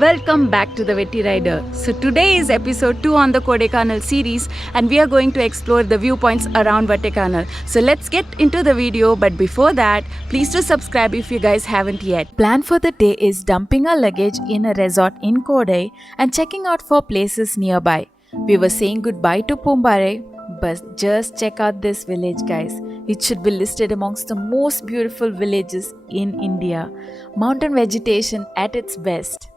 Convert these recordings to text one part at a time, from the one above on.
Welcome back to the Vetty Rider. So today is episode 2 on the Kodaikanal series and we are going to explore the viewpoints around Vattekanal. So let's get into the video, but before that, please do subscribe if you guys haven't yet. Plan for the day is dumping our luggage in a resort in Kodai and checking out for places nearby. We were saying goodbye to Pumbare, but just check out this village, guys. It should be listed amongst the most beautiful villages in India. Mountain vegetation at its best.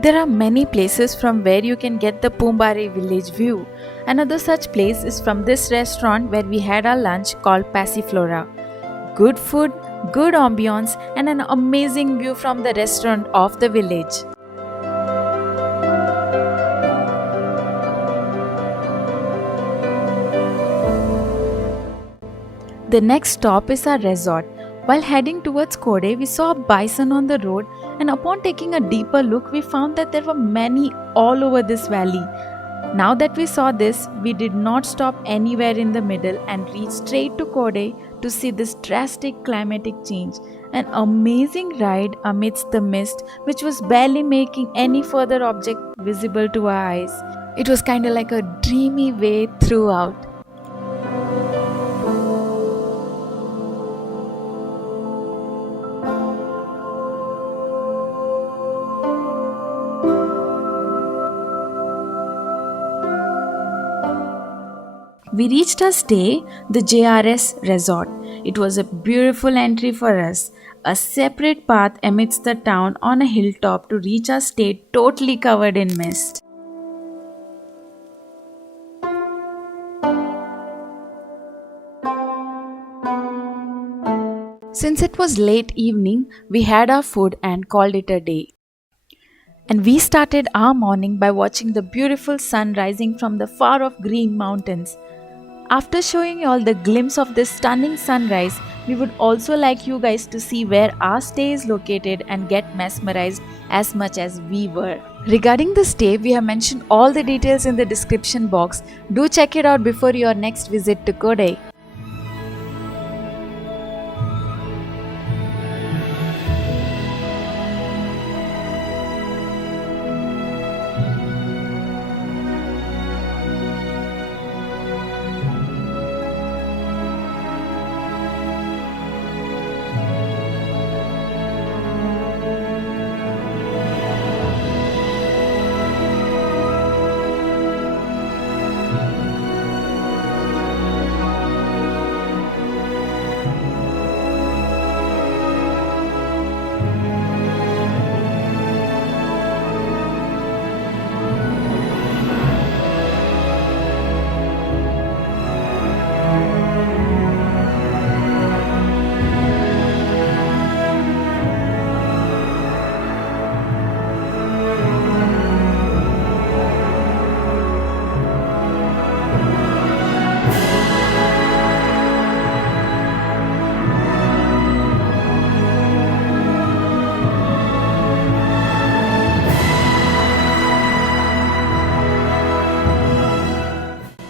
There are many places from where you can get the Pumbare village view. Another such place is from this restaurant where we had our lunch called Passiflora. Good food, good ambience, and an amazing view from the restaurant of the village. The next stop is our resort. While heading towards Kodai, we saw a bison on the road, and upon taking a deeper look, we found that there were many all over this valley. Now that we saw this, we did not stop anywhere in the middle and reached straight to Kodai to see this drastic climatic change. An amazing ride amidst the mist, which was barely making any further object visible to our eyes. It was kind of like a dreamy way throughout. We reached our stay, the JRS Resort. It was a beautiful entry for us, a separate path amidst the town on a hilltop to reach our stay totally covered in mist. Since it was late evening, we had our food and called it a day. And we started our morning by watching the beautiful sun rising from the far off green mountains. After showing you all the glimpse of this stunning sunrise, we would also like you guys to see where our stay is located and get mesmerized as much as we were. Regarding the stay, we have mentioned all the details in the description box. Do check it out before your next visit to Kodai.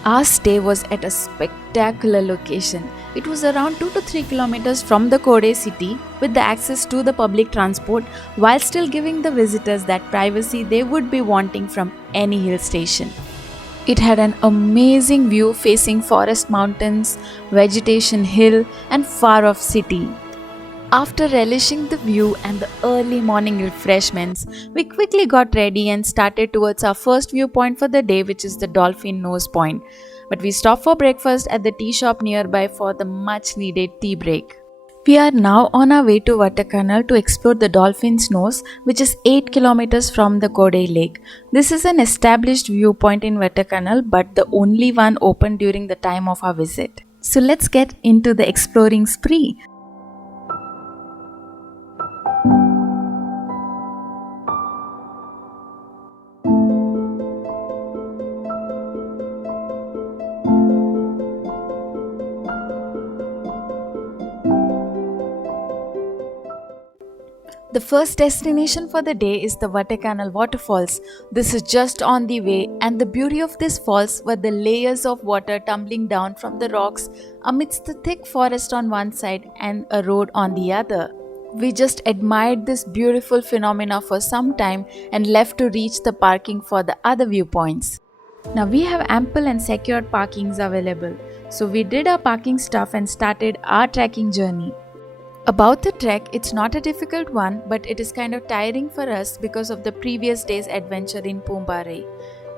Our stay was at a spectacular location. It was around 2 to 3 kilometers from the Kodai city with the access to the public transport while still giving the visitors that privacy they would be wanting from any hill station. It had an amazing view facing forest mountains, vegetation hill and far off city. After relishing the view and the early morning refreshments, we quickly got ready and started towards our first viewpoint for the day, which is the Dolphin Nose Point. But we stopped for breakfast at the tea shop nearby for the much needed tea break. We are now on our way to Vattakannal to explore the Dolphin's Nose, which is 8 kilometers from the Kodai Lake. This is an established viewpoint in Vattakannal, but the only one open during the time of our visit. So let's get into the exploring spree. The first destination for the day is the Vattakannal waterfalls. This is just on the way, and the beauty of this falls were the layers of water tumbling down from the rocks amidst the thick forest on one side and a road on the other. We just admired this beautiful phenomena for some time and left to reach the parking for the other viewpoints. Now we have ample and secured parkings available, so we did our parking stuff and started our trekking journey. About the trek, it's not a difficult one, but it is kind of tiring for us because of the previous day's adventure in Poombare.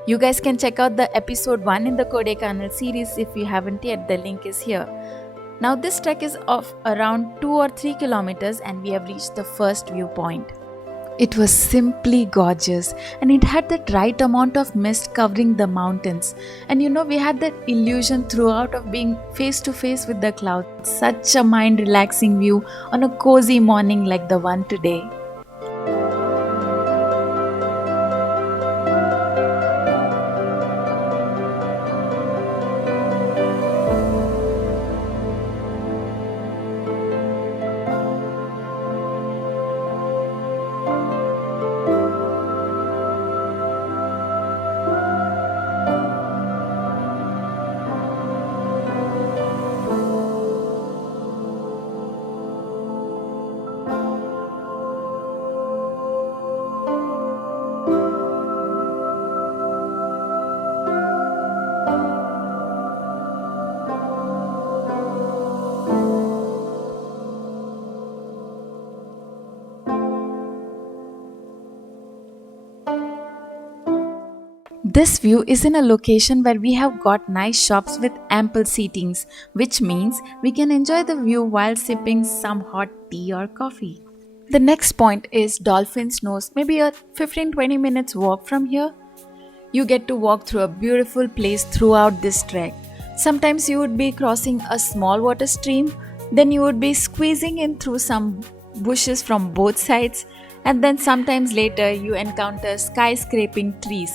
You guys can check out the episode 1 in the Kodaikanal series if you haven't yet, the link is here. Now this trek is of around 2 or 3 kilometers and we have reached the first viewpoint. It was simply gorgeous and it had that right amount of mist covering the mountains. And we had that illusion throughout of being face to face with the clouds. Such a mind relaxing view on a cozy morning like the one today. This view is in a location where we have got nice shops with ample seatings, which means we can enjoy the view while sipping some hot tea or coffee. The next point is Dolphin's Nose, maybe a 15-20 minutes walk from here. You get to walk through a beautiful place throughout this trek. Sometimes you would be crossing a small water stream, then you would be squeezing in through some bushes from both sides, and then sometimes later you encounter skyscraping trees.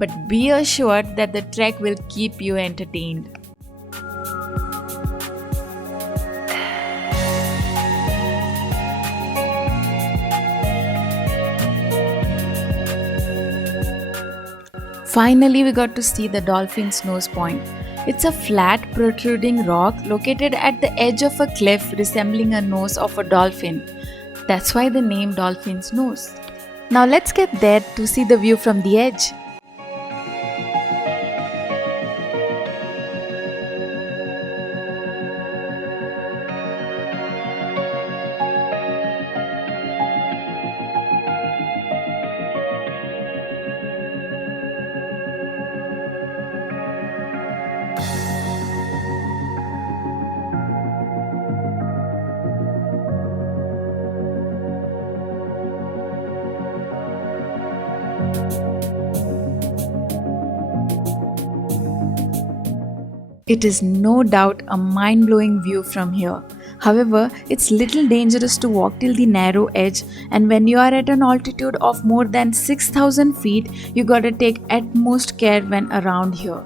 But be assured that the trek will keep you entertained. Finally, we got to see the Dolphin's Nose Point. It's a flat, protruding rock located at the edge of a cliff resembling a nose of a dolphin. That's why the name Dolphin's Nose. Now let's get there to see the view from the edge. It is no doubt a mind-blowing view from here. However, it's little dangerous to walk till the narrow edge, and when you are at an altitude of more than 6,000 feet, you gotta take utmost care when around here.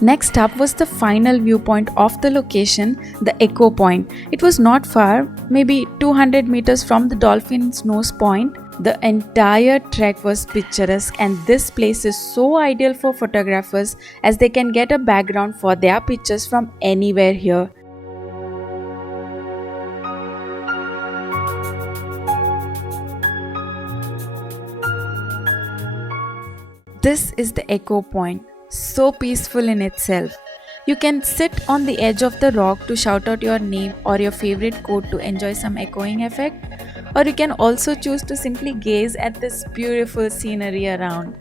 Next up was the final viewpoint of the location, the Echo Point. It was not far, maybe 200 meters from the Dolphin's Nose Point. The entire trek was picturesque and this place is so ideal for photographers as they can get a background for their pictures from anywhere here. This is the Echo Point, so peaceful in itself. You can sit on the edge of the rock to shout out your name or your favorite quote to enjoy some echoing effect, or you can also choose to simply gaze at this beautiful scenery around.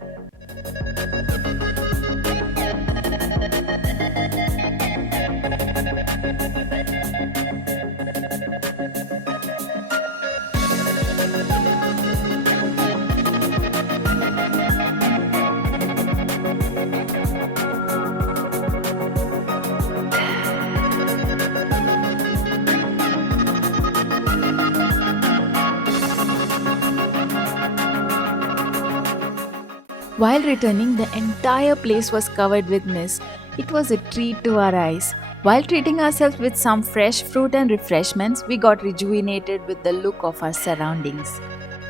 While returning, the entire place was covered with mist. It was a treat to our eyes. While treating ourselves with some fresh fruit and refreshments, we got rejuvenated with the look of our surroundings.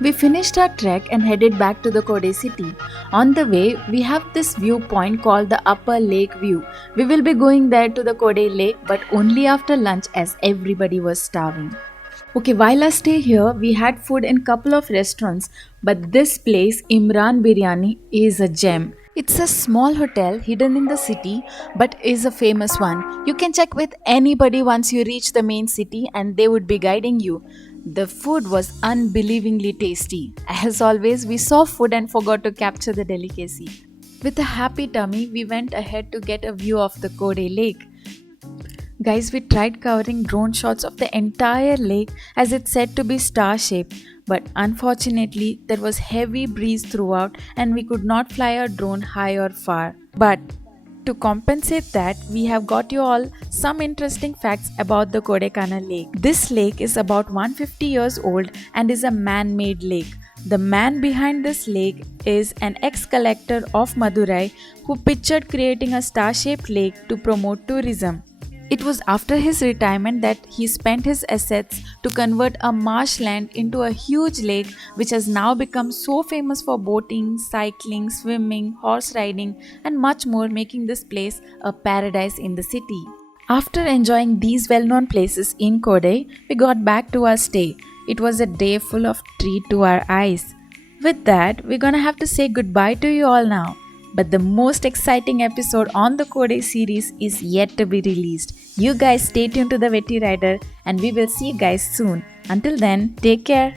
We finished our trek and headed back to the Kode city. On the way, we have this viewpoint called the Upper Lake View. We will be going there to the Kode Lake, but only after lunch as everybody was starving. Okay, while I stay here, we had food in couple of restaurants, but this place, Imran Biryani, is a gem. It's a small hotel hidden in the city, but is a famous one. You can check with anybody once you reach the main city and they would be guiding you. The food was unbelievingly tasty. As always, we saw food and forgot to capture the delicacy. With a happy tummy, we went ahead to get a view of the Kode Lake. Guys, we tried covering drone shots of the entire lake as it's said to be star shaped, but unfortunately, there was heavy breeze throughout and we could not fly our drone high or far. But to compensate that, we have got you all some interesting facts about the Kodaikanal lake. This lake is about 150 years old and is a man-made lake. The man behind this lake is an ex-collector of Madurai who pictured creating a star-shaped lake to promote tourism. It was after his retirement that he spent his assets to convert a marshland into a huge lake, which has now become so famous for boating, cycling, swimming, horse riding, and much more, making this place a paradise in the city. After enjoying these well known places in Kodai, we got back to our stay. It was a day full of treat to our eyes. With that, we're gonna have to say goodbye to you all now. But the most exciting episode on the Kodai series is yet to be released. You guys stay tuned to the Vetty Rider and we will see you guys soon. Until then, take care.